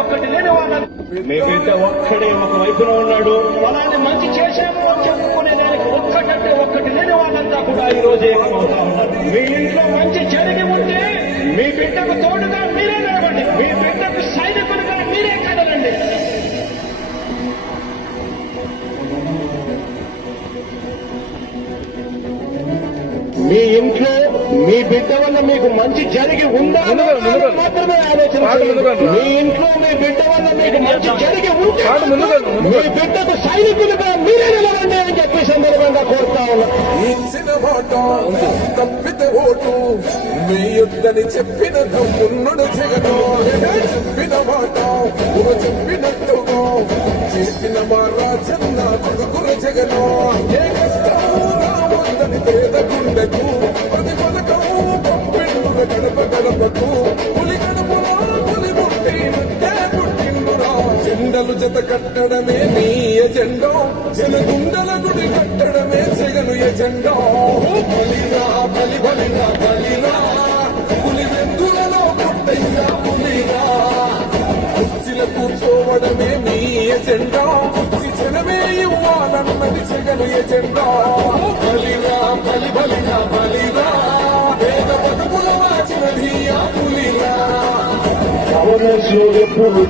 ఒక్కటి లేని వాళ్ళని మీ బిడ్డ ఒక్కడే ఒక వైపున ఉన్నాడు. అలానే మంచి చేశాను అని చెప్పుకునే దానికి ఒక్కటంటే ఒక్కటి లేని వాళ్ళంతా కూడా ఈ రోజు ఏకమవుతా ఉన్నారు. మీ ఇంట్లో మంచి జరిగి ఉంటే మీ బిడ్డకు తోడుగా మీరే నిలవండి. మీ బిడ్డకు సైనికులుగా మీరే కదలండి. మీ ఇంట్లో మీ బిడ్డ వల్ల మీకు మంచి జరిగి ఉందా మాత్రమే ఆలోచన. మీ ఇంట్లో మీ బిడ్డ వల్ల మీకు మంచి జరిగి ఉంటే మీ బిడ్డకు సైనికులుగా మీరే నిలవండి అని చెప్పి సందర్భంగా కోరుతా ఉన్నా. ఇచ్చిన మాట తప్పితే ఓటు వేయొద్దని చెప్పిన తమ్ముడు జగను. చెప్పిన మాట చెప్పినట్టుగా చేసిన మా రాజన్న కొడుకుల జగను. ఏ కష్టం రావద్దని పేద గుండెకు ప్రతి పథకం పంపిండుగ గడప గడపకు. పులి గడపలో పులి పుట్టి పుట్టిండురా. జెండలు జత కట్టడమే నీ ఎజెండా. జనగుండల గుడి కట్టడమే జగను ఎజెండా. బలిరా బలి బలిరా బలిరా పులి వెందులలో పుట్టయ్యా పులిరా. కుర్చీల కూర్చోవడమే నీ ఎజెండా. జనమే ఇవ్వాలన్నది జగను ఎజెండా. బలిరా బలి బలిరా బలిరా పేద బతుకుల వాచినది ఆ పులిరా. ఎప్పుడు